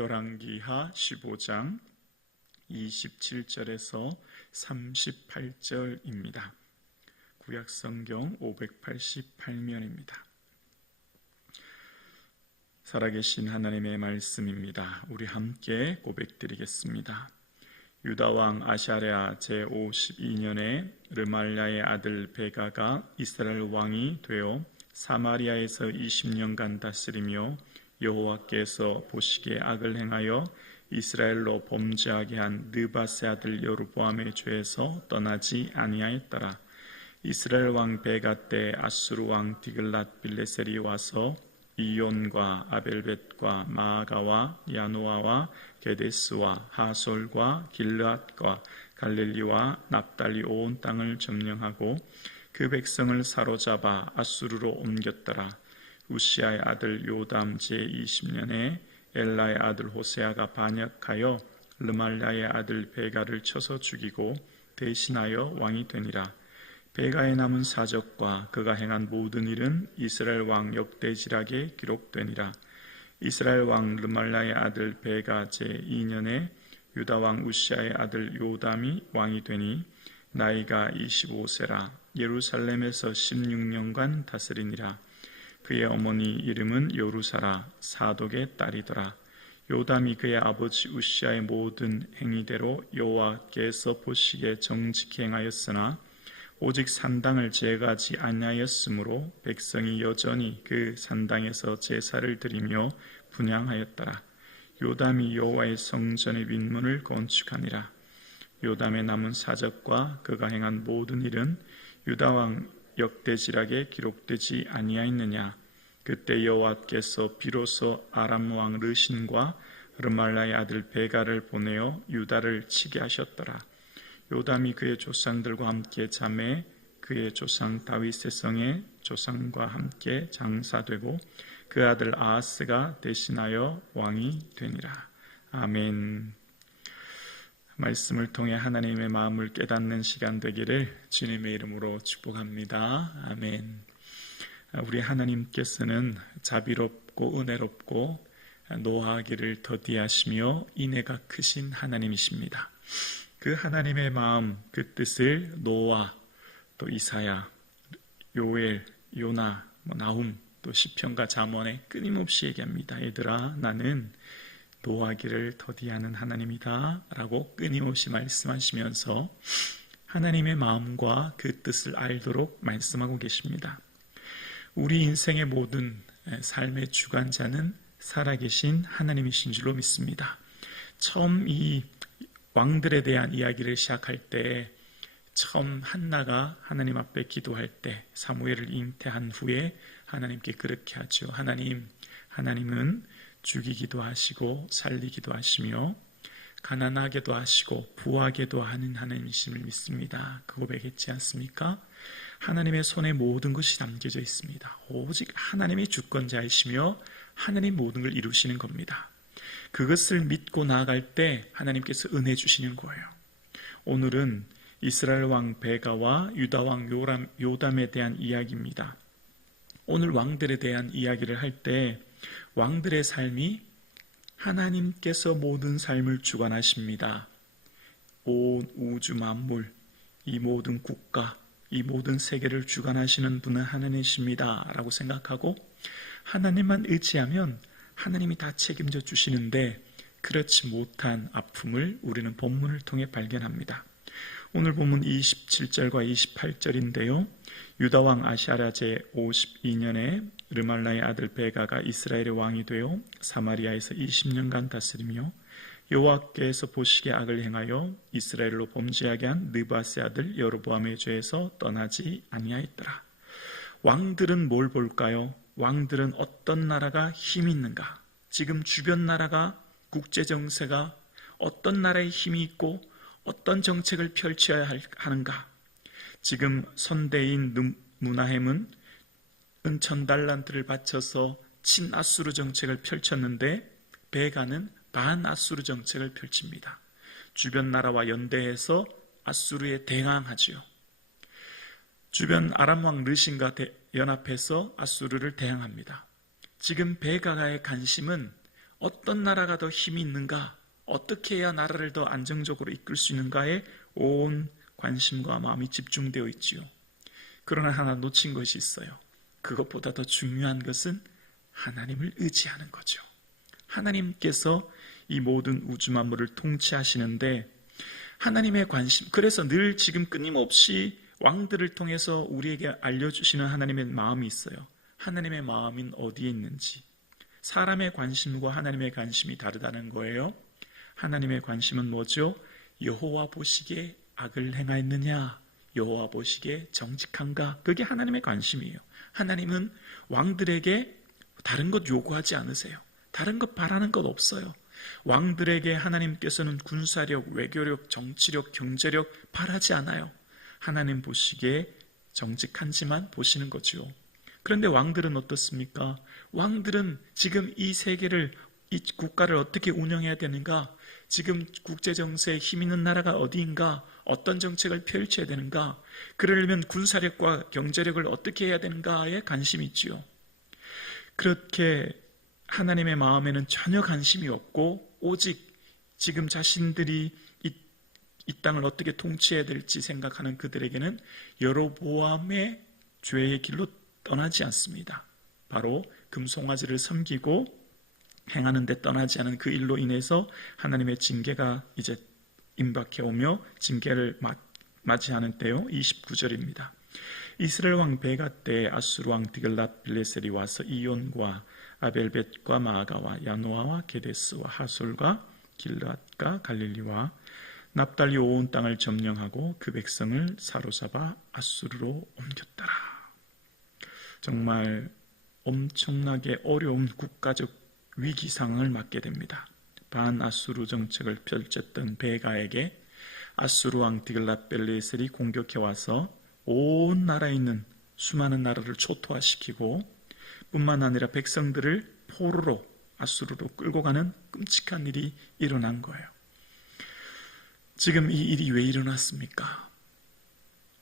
열왕기하 15장 27절에서 38절입니다. 구약성경 588면입니다. 살아계신 하나님의 말씀입니다. 우리 함께 고백드리겠습니다. 유다왕 아샤랴 제52년에 르말랴의 아들 베가가 이스라엘 왕이 되어 사마리아에서 20년간 다스리며 여호와께서 보시기에 악을 행하여 이스라엘로 범죄하게 한 느밧의 아들 여로보암의 죄에서 떠나지 아니하였더라. 이스라엘 왕 베가 때 아수르 왕 디글랏 빌레셀이 와서 이온과 아벨벳과 마아가와 야노아와 게데스와 하솔과 길르앗과 갈릴리와 납달리 온 땅을 점령하고 그 백성을 사로잡아 아수르로 옮겼더라. 우시아의 아들 요담 제20년에 엘라의 아들 호세아가 반역하여 르말랴의 아들 베가를 쳐서 죽이고 대신하여 왕이 되니라. 베가의 남은 사적과 그가 행한 모든 일은 이스라엘 왕 역대지락에 기록되니라. 이스라엘 왕 르말랴의 아들 베가 제2년에 유다 왕 우시아의 아들 요담이 왕이 되니 나이가 25세라. 예루살렘에서 16년간 다스리니라. 그의 어머니 이름은 요루사라 사독의 딸이더라. 요담이 그의 아버지 우시아의 모든 행위대로 여호와께서 보시기에 정직히 행하였으나 오직 산당을 제거하지 아니하였으므로 백성이 여전히 그 산당에서 제사를 드리며 분향하였더라. 요담이 여호와의 성전의 윗문을 건축하니라. 요담의 남은 사적과 그가 행한 모든 일은 유다 왕 역대지락에 기록되지 아니하였느냐. 그때 여호와께서 비로소 아람 왕 르신과 르말라의 아들 베가를 보내어 유다를 치게 하셨더라. 요담이 그의 조상들과 함께 잠에 그의 조상 다윗의 성에 조상과 함께 장사되고 그 아들 아하스가 대신하여 왕이 되니라. 아멘. 말씀을 통해 하나님의 마음을 깨닫는 시간 되기를 주님의 이름으로 축복합니다. 아멘. 우리 하나님께서는 자비롭고 은혜롭고 노하기를 더디하시며 인애가 크신 하나님이십니다. 그 하나님의 마음, 그 뜻을 노아, 또 이사야, 요엘, 요나, 나훔, 또 시편과 잠언에 끊임없이 얘기합니다. 얘들아, 나는 노하기를 더디하는 하나님이다 라고 끊임없이 말씀하시면서 하나님의 마음과 그 뜻을 알도록 말씀하고 계십니다. 우리 인생의 모든 삶의 주관자는 살아계신 하나님이신 줄로 믿습니다. 처음 이 왕들에 대한 이야기를 시작할 때 처음 한나가 하나님 앞에 기도할 때 사무엘을 잉태한 후에 하나님께 그렇게 하죠. 하나님은 죽이기도 하시고 살리기도 하시며 가난하게도 하시고 부하게도 하는 하나님이심을 믿습니다. 그 고백했지 않습니까? 하나님의 손에 모든 것이 담겨져 있습니다. 오직 하나님이 주권자이시며 하나님 모든 걸 이루시는 겁니다. 그것을 믿고 나아갈 때 하나님께서 은혜 주시는 거예요. 오늘은 이스라엘 왕 베가와 유다 왕 요담에 대한 이야기입니다. 오늘 왕들에 대한 이야기를 할 때 왕들의 삶이 하나님께서 모든 삶을 주관하십니다. 온 우주 만물, 이 모든 국가, 이 모든 세계를 주관하시는 분은 하나님이십니다 라고 생각하고 하나님만 의지하면 하나님이 다 책임져 주시는데 그렇지 못한 아픔을 우리는 본문을 통해 발견합니다. 오늘 본문 27절과 28절인데요. 유다 왕 아샤랴 제52년에 르말라의 아들 베가가 이스라엘의 왕이 되어 사마리아에서 20년간 다스리며 여호와께서 보시기에 악을 행하여 이스라엘로 범죄하게 한 느밧의 아들 여로보암의 죄에서 떠나지 아니하였더라. 왕들은 뭘 볼까요? 왕들은 어떤 나라가 힘이 있는가? 지금 주변 나라가 국제 정세가 어떤 나라의 힘이 있고 어떤 정책을 펼쳐야 하는가? 지금 선대인 무나헴은 은천 달란트를 바쳐서 친아수르 정책을 펼쳤는데 베가는 반아수르 정책을 펼칩니다. 주변 나라와 연대해서 아수르에 대항하지요. 주변 아람 왕 르신과 연합해서 아수르를 대항합니다. 지금 베가가의 관심은 어떤 나라가 더 힘이 있는가, 어떻게 해야 나라를 더 안정적으로 이끌 수 있는가에 온 관심과 마음이 집중되어 있지요. 그러나 하나 놓친 것이 있어요. 그것보다 더 중요한 것은 하나님을 의지하는 거죠. 하나님께서 이 모든 우주 만물을 통치하시는데 하나님의 관심, 그래서 늘 지금 끊임없이 왕들을 통해서 우리에게 알려주시는 하나님의 마음이 있어요. 하나님의 마음인 어디에 있는지. 사람의 관심과 하나님의 관심이 다르다는 거예요. 하나님의 관심은 뭐죠? 여호와 보시기에 악을 행하였느냐, 여호와 보시기에 정직한가. 그게 하나님의 관심이에요. 하나님은 왕들에게 다른 것 요구하지 않으세요. 다른 것 바라는 것 없어요. 왕들에게 하나님께서는 군사력, 외교력, 정치력, 경제력 바라지 않아요. 하나님 보시기에 정직한지만 보시는 거죠. 그런데 왕들은 어떻습니까? 왕들은 지금 이 세계를, 이 국가를 어떻게 운영해야 되는가? 지금 국제정세에 힘 있는 나라가 어디인가? 어떤 정책을 펼쳐야 되는가? 그러려면 군사력과 경제력을 어떻게 해야 되는가에 관심이 있지요. 그렇게 하나님의 마음에는 전혀 관심이 없고 오직 지금 자신들이 이 땅을 어떻게 통치해야 될지 생각하는 그들에게는 여로보암의 죄의 길로 떠나지 않습니다. 바로 금송아지를 섬기고 행하는 데 떠나지 않은 그 일로 인해서 하나님의 징계가 이제 임박해 오며 징계를 맞이하는 때요. 29절입니다. 이스라엘 왕 베가 때 아수르 왕 디글랏빌레셀이 와서 이온과 아벨벳과 마아가와 야노아와 게데스와 하솔과 길랏과 갈릴리와 납달리 온 땅을 점령하고 그 백성을 사로잡아 아수르로 옮겼더라. 정말 엄청나게 어려운 국가적 위기 상황을 맞게 됩니다. 반아수르 정책을 펼쳤던 베가에게 아수르 왕 디글랏빌레셀이 공격해 와서 온 나라에 있는 수많은 나라를 초토화시키고 뿐만 아니라 백성들을 포로로 아수르로 끌고 가는 끔찍한 일이 일어난 거예요. 지금 이 일이 왜 일어났습니까?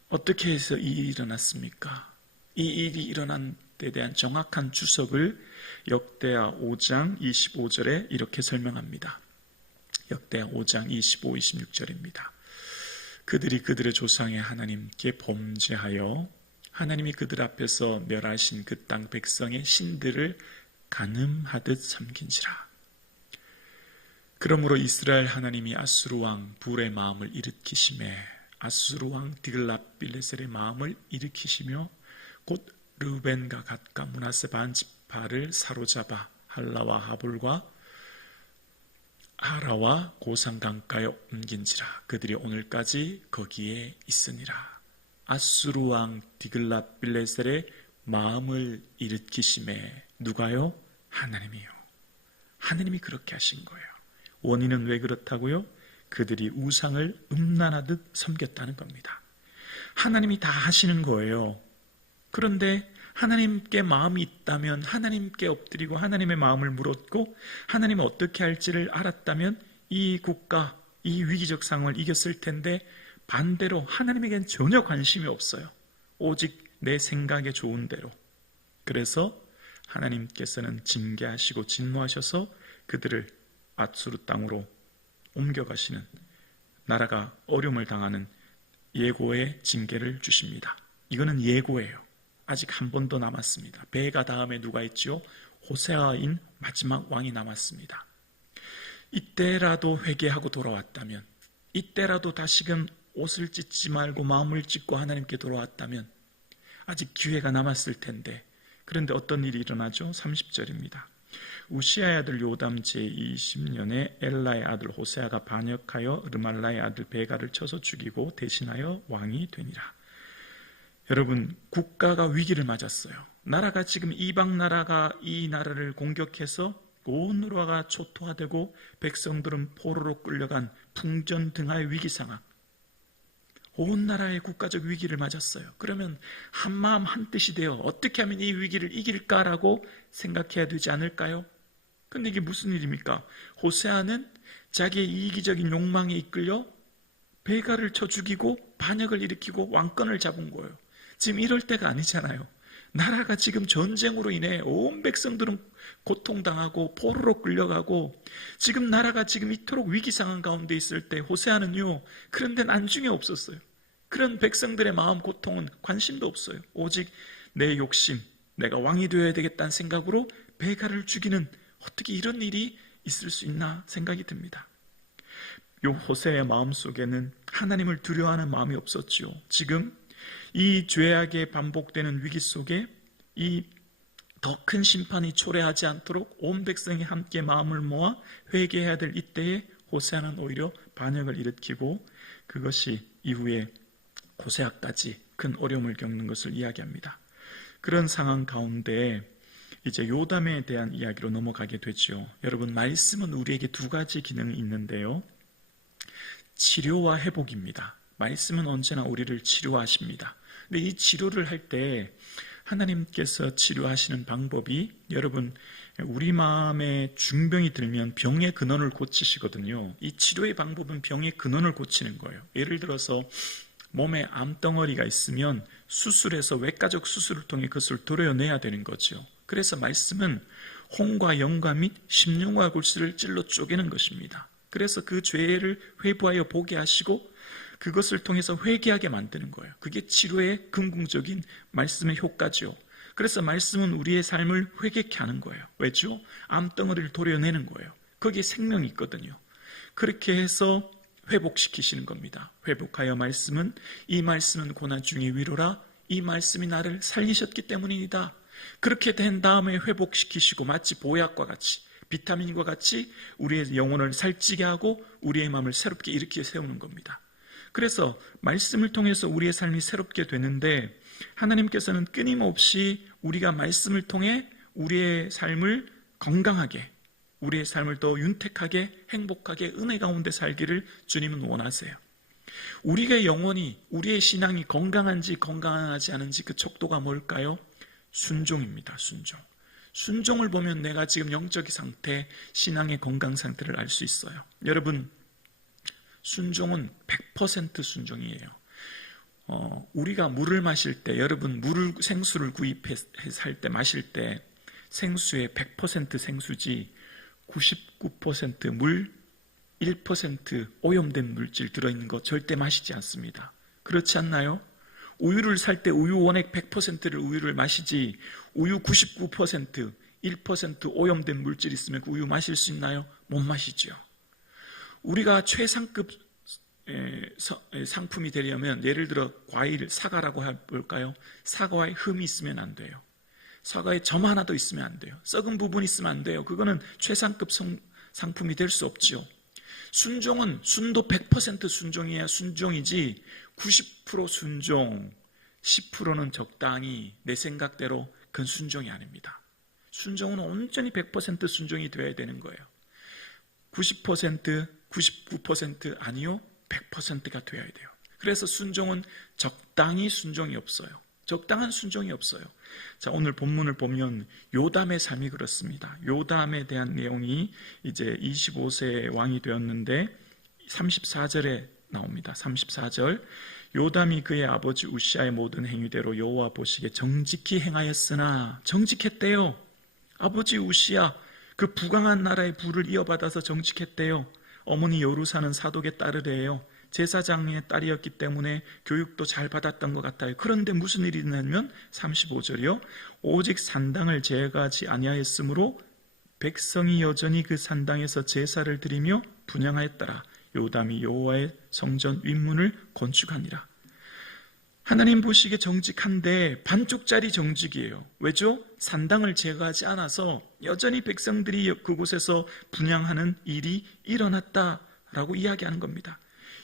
어떻게 해서 이 일이 일어났습니까? 이 일이 일어난 데 대한 정확한 주석을 역대하 5장 25절에 이렇게 설명합니다. 역대하 5장 25, 26절입니다. 그들이 그들의 조상의 하나님께 범죄하여 하나님이 그들 앞에서 멸하신 그 땅 백성의 신들을 간음하듯 섬긴지라. 그러므로 이스라엘 하나님이 아수르 왕 불의 마음을 일으키시매 아수르 왕 디글랏빌레셀의 마음을 일으키시며 곧 르벤과 갓과 므낫세 반 지파를 사로잡아 할라와 하볼과 하라와 고산 강가에 옮긴지라. 그들이 오늘까지 거기에 있으니라. 아수르 왕 디글랏빌레셀의 마음을 일으키심에 누가요? 하나님이요. 하나님이 그렇게 하신 거예요. 원인은 왜 그렇다고요? 그들이 우상을 음란하듯 섬겼다는 겁니다. 하나님이 다 하시는 거예요. 그런데 하나님께 마음이 있다면 하나님께 엎드리고 하나님의 마음을 물었고 하나님이 어떻게 할지를 알았다면 이 국가, 이 위기적 상황을 이겼을 텐데 반대로 하나님에겐 전혀 관심이 없어요. 오직 내 생각에 좋은 대로. 그래서 하나님께서는 징계하시고 진노하셔서 그들을 아수르 땅으로 옮겨가시는, 나라가 어려움을 당하는 예고의 징계를 주십니다. 이거는 예고예요. 아직 한 번 더 남았습니다. 베가 다음에 누가 있죠? 호세아인 마지막 왕이 남았습니다. 이때라도 회개하고 돌아왔다면, 이때라도 다시금 옷을 찢지 말고 마음을 찢고 하나님께 돌아왔다면 아직 기회가 남았을 텐데, 그런데 어떤 일이 일어나죠? 30절입니다. 우시아의 아들 요담 제20년에 엘라의 아들 호세아가 반역하여 르말라의 아들 베가를 쳐서 죽이고 대신하여 왕이 되니라. 여러분, 국가가 위기를 맞았어요. 나라가 지금 이방 나라가 이 나라를 공격해서 온 나라가 초토화되고 백성들은 포로로 끌려간 풍전등하의 위기 상황. 온 나라의 국가적 위기를 맞았어요. 그러면 한마음 한뜻이 되어 어떻게 하면 이 위기를 이길까라고 생각해야 되지 않을까요? 근데 이게 무슨 일입니까? 호세아는 자기의 이기적인 욕망에 이끌려 베가를 쳐 죽이고 반역을 일으키고 왕권을 잡은 거예요. 지금 이럴 때가 아니잖아요. 나라가 지금 전쟁으로 인해 온 백성들은 고통당하고 포로로 끌려가고 지금 나라가 지금 이토록 위기 상황 가운데 있을 때 호세아는요, 그런 데는 안중에 없었어요. 그런 백성들의 마음 고통은 관심도 없어요. 오직 내 욕심, 내가 왕이 되어야 되겠다는 생각으로 베가를 죽이는, 어떻게 이런 일이 있을 수 있나 생각이 듭니다. 요 호세의 마음속에는 하나님을 두려워하는 마음이 없었지요. 지금 이 죄악의 반복되는 위기 속에 이 더 큰 심판이 초래하지 않도록 온 백성이 함께 마음을 모아 회개해야 될 이때에 호세아는 오히려 반역을 일으키고 그것이 이후에 호세아까지 큰 어려움을 겪는 것을 이야기합니다. 그런 상황 가운데 이제 요담에 대한 이야기로 넘어가게 되죠. 여러분, 말씀은 우리에게 두 가지 기능이 있는데요. 치료와 회복입니다. 말씀은 언제나 우리를 치료하십니다. 근데 이 치료를 할 때 하나님께서 치료하시는 방법이, 여러분, 우리 마음에 중병이 들면 병의 근원을 고치시거든요. 이 치료의 방법은 병의 근원을 고치는 거예요. 예를 들어서 몸에 암덩어리가 있으면 수술해서 외과적 수술을 통해 그것을 도려내야 되는 거죠. 그래서 말씀은 홍과 영과 및 심령과 골수를 찔러 쪼개는 것입니다. 그래서 그 죄를 회부하여 보게 하시고 그것을 통해서 회개하게 만드는 거예요. 그게 치료의 근궁적인 말씀의 효과죠. 그래서 말씀은 우리의 삶을 회개케 하는 거예요. 왜죠? 암덩어리를 도려내는 거예요. 거기에 생명이 있거든요. 그렇게 해서 회복시키시는 겁니다. 회복하여 말씀은, 이 말씀은 고난 중의 위로라, 이 말씀이 나를 살리셨기 때문이다. 그렇게 된 다음에 회복시키시고 마치 보약과 같이, 비타민과 같이 우리의 영혼을 살찌게 하고 우리의 마음을 새롭게 일으켜 세우는 겁니다. 그래서 말씀을 통해서 우리의 삶이 새롭게 되는데, 하나님께서는 끊임없이 우리가 말씀을 통해 우리의 삶을 건강하게, 우리의 삶을 더 윤택하게, 행복하게, 은혜 가운데 살기를 주님은 원하세요. 우리의 영혼이, 우리의 신앙이 건강한지 건강하지 않은지 그 척도가 뭘까요? 순종입니다. 순종. 순종을 보면 내가 지금 영적인 상태, 신앙의 건강 상태를 알 수 있어요. 여러분, 순종은 100% 순종이에요. 우리가 물을 마실 때, 여러분, 생수를 구입해서 할 때, 마실 때 생수에 100% 생수지 99% 물, 1% 오염된 물질 들어있는 거 절대 마시지 않습니다. 그렇지 않나요? 우유를 살 때 우유 원액 100%를 우유를 마시지, 우유 99%, 1% 오염된 물질 있으면 그 우유 마실 수 있나요? 못 마시죠. 우리가 최상급 상품이 되려면, 예를 들어 과일, 사과라고 해볼까요? 사과에 흠이 있으면 안 돼요. 사과에 점 하나도 있으면 안 돼요. 썩은 부분이 있으면 안 돼요. 그거는 최상급 상품이 될 수 없지요. 순종은 순도 100% 순종이야 순종이지, 90% 순종, 10%는 적당히 내 생각대로, 그건 순종이 아닙니다. 순종은 온전히 100% 순종이 되어야 되는 거예요. 90%, 99% 아니요, 100%가 되어야 돼요. 그래서 순종은 적당히 순종이 없어요. 적당한 순종이 없어요. 자, 오늘 본문을 보면 요담의 삶이 그렇습니다. 요담에 대한 내용이 이제 25세 왕이 되었는데 34절에 나옵니다. 34절. 요담이 그의 아버지 우시아의 모든 행위대로 여호와 보시기에 정직히 행하였으나, 정직했대요. 아버지 우시아, 그 부강한 나라의 부를 이어받아서 정직했대요. 어머니 요루사는 사독의 딸이래요. 제사장의 딸이었기 때문에 교육도 잘 받았던 것 같아요. 그런데 무슨 일이 있냐면 35절이요. 오직 산당을 제거하지 아니하였으므로 백성이 여전히 그 산당에서 제사를 드리며 분향하였더라. 요담이 여호와의 성전 윗문을 건축하니라. 하나님 보시기에 정직한데 반쪽짜리 정직이에요. 왜죠? 산당을 제거하지 않아서 여전히 백성들이 그곳에서 분향하는 일이 일어났다라고 이야기하는 겁니다.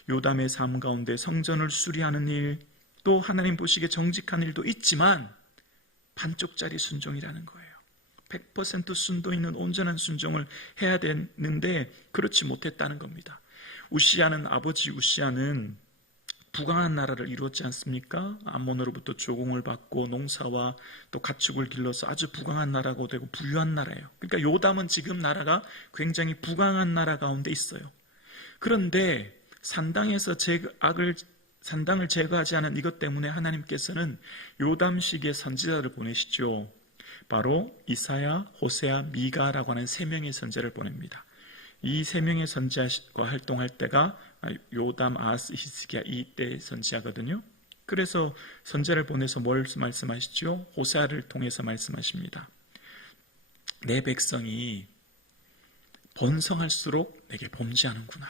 요담의 삶 가운데 성전을 수리하는 일, 또 하나님 보시기에 정직한 일도 있지만 반쪽짜리 순종이라는 거예요. 100% 순도 있는 온전한 순종을 해야 되는데 그렇지 못했다는 겁니다. 아버지 우시아는 부강한 나라를 이루었지 않습니까? 암몬으로부터 조공을 받고 농사와 또 가축을 길러서 아주 부강한 나라가 되고 부유한 나라예요. 그러니까 요담은 지금 나라가 굉장히 부강한 나라 가운데 있어요. 그런데 산당에서 산당을 제거하지 않은 이것 때문에 하나님께서는 요담식의 선지자를 보내시죠. 바로 이사야, 호세아, 미가라고 하는 3명의 선지자를 보냅니다. 이 3명의 선지자가 활동할 때가 요담, 아하스, 히스기야 이때 선지자거든요. 그래서 선지자를 보내서 뭘 말씀하시죠? 호세아를 통해서 말씀하십니다. 내 백성이 번성할수록 내게 범죄하는구나.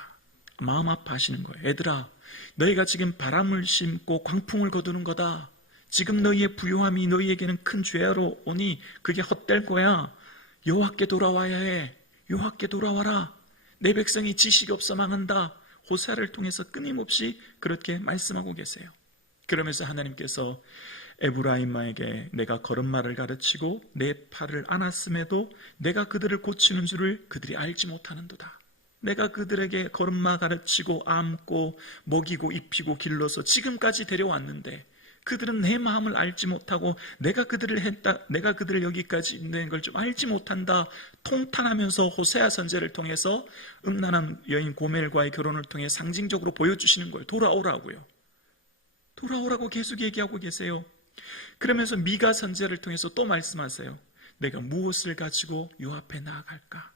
마음 아파하시는 거예요. 얘들아, 너희가 지금 바람을 심고 광풍을 거두는 거다. 지금 너희의 부요함이 너희에게는 큰 죄로 오니 그게 헛될 거야. 여호와께 돌아와야 해. 여호와께 돌아와라. 내 백성이 지식이 없어 망한다. 호세아를 통해서 끊임없이 그렇게 말씀하고 계세요. 그러면서 하나님께서 에브라임에게 내가 걸음마를 가르치고 내 팔을 안았음에도 내가 그들을 고치는 줄을 그들이 알지 못하는도다. 내가 그들에게 걸음마 가르치고 안고 먹이고 입히고 길러서 지금까지 데려왔는데 그들은 내 마음을 알지 못하고 내가 그들을 여기까지 있는 걸 좀 알지 못한다. 통탄하면서 호세아 선지자를 통해서 음란한 여인 고멜과의 결혼을 통해 상징적으로 보여주시는 거예요. 돌아오라고요. 돌아오라고 계속 얘기하고 계세요. 그러면서 미가 선지자를 통해서 또 말씀하세요. 내가 무엇을 가지고 요 앞에 나아갈까?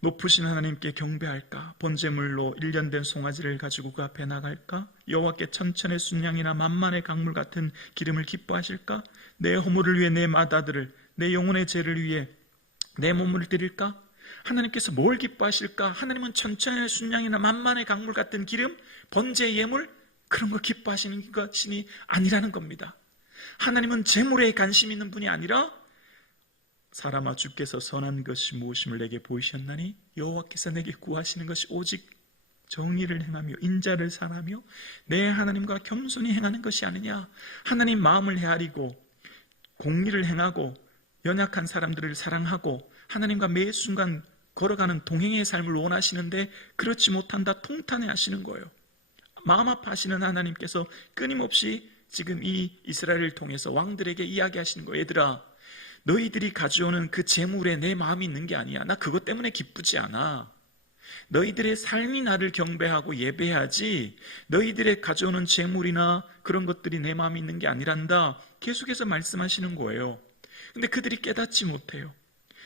높으신 하나님께 경배할까? 번제물로 1년 된 송아지를 가지고 그 앞에 나갈까? 여호와께 천천의 순양이나 만만의 강물 같은 기름을 기뻐하실까? 내 허물을 위해 내 맏아들을, 내 영혼의 죄를 위해 내 몸을 드릴까? 하나님께서 뭘 기뻐하실까? 하나님은 천천의 순양이나 만만의 강물 같은 기름, 번제 예물, 그런 거 기뻐하시는 것이 아니라는 겁니다. 하나님은 재물에 관심 있는 분이 아니라 사람아 주께서 선한 것이 무엇임을 내게 보이셨나니 여호와께서 내게 구하시는 것이 오직 정의를 행하며 인자를 사랑하며 내 하나님과 겸손히 행하는 것이 아니냐. 하나님 마음을 헤아리고 공의를 행하고 연약한 사람들을 사랑하고 하나님과 매 순간 걸어가는 동행의 삶을 원하시는데 그렇지 못한다 통탄해 하시는 거예요. 마음 아파하시는 하나님께서 끊임없이 지금 이 이스라엘을 통해서 왕들에게 이야기하시는 거예요. 얘들아, 너희들이 가져오는 그 재물에 내 마음이 있는 게 아니야. 나 그것 때문에 기쁘지 않아. 너희들의 삶이 나를 경배하고 예배하지 너희들의 가져오는 재물이나 그런 것들이 내 마음이 있는 게 아니란다. 계속해서 말씀하시는 거예요. 근데 그들이 깨닫지 못해요.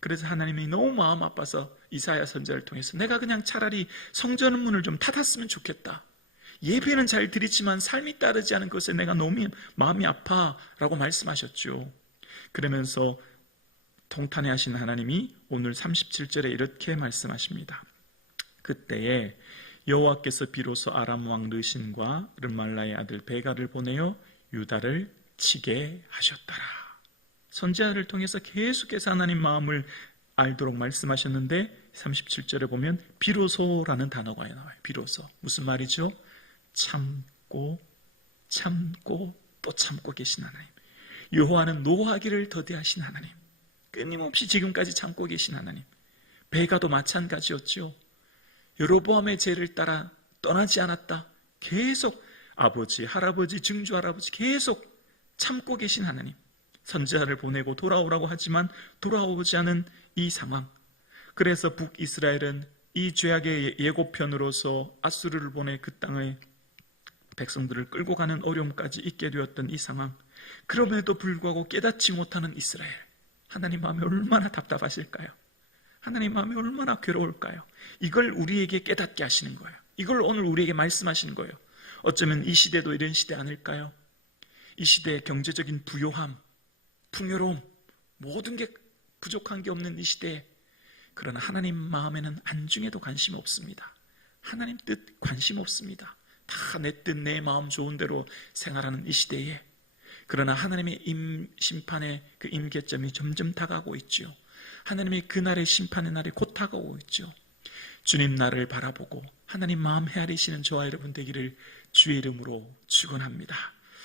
그래서 하나님이 너무 마음 아파서 이사야 선지자를 통해서 내가 그냥 차라리 성전 문을 좀 닫았으면 좋겠다. 예배는 잘 드리지만 삶이 따르지 않은 것에 내가 너무 마음이 아파라고 말씀하셨죠. 그러면서 통탄해 하신 하나님이 오늘 37절에 이렇게 말씀하십니다. 그때에 여호와께서 비로소 아람 왕 르신과 르말라의 아들 베가를 보내어 유다를 치게 하셨더라. 선지자를 통해서 계속해서 하나님 마음을 알도록 말씀하셨는데 37절에 보면 비로소라는 단어가 나와요. 비로소. 무슨 말이죠? 참고 또 참고 계신 하나님. 여호와는 노하기를 더디하신 하나님. 끊임없이 지금까지 참고 계신 하나님. 베가도 마찬가지였죠. 여로보암의 죄를 따라 떠나지 않았다. 계속 아버지, 할아버지, 증조할아버지 계속 참고 계신 하나님. 선지자를 보내고 돌아오라고 하지만 돌아오지 않은 이 상황. 그래서 북이스라엘은 이 죄악의 예고편으로서 아수르를 보내 그 땅의 백성들을 끌고 가는 어려움까지 있게 되었던 이 상황. 그럼에도 불구하고 깨닫지 못하는 이스라엘. 하나님 마음이 얼마나 답답하실까요? 하나님 마음이 얼마나 괴로울까요? 이걸 우리에게 깨닫게 하시는 거예요. 이걸 오늘 우리에게 말씀하시는 거예요. 어쩌면 이 시대도 이런 시대 아닐까요? 이 시대의 경제적인 부요함, 풍요로움, 모든 게 부족한 게 없는 이 시대에 그러나 하나님 마음에는 안중에도 관심 없습니다. 하나님 뜻 관심 없습니다. 다 내 뜻, 내 마음 좋은 대로 생활하는 이 시대에 그러나 하나님의 심판의 그 임계점이 점점 다가오고 있죠. 하나님의 그날의 심판의 날이 곧 다가오고 있죠. 주님 나를 바라보고 하나님 마음 헤아리시는 저와 여러분 되기를 주의 이름으로 축원합니다.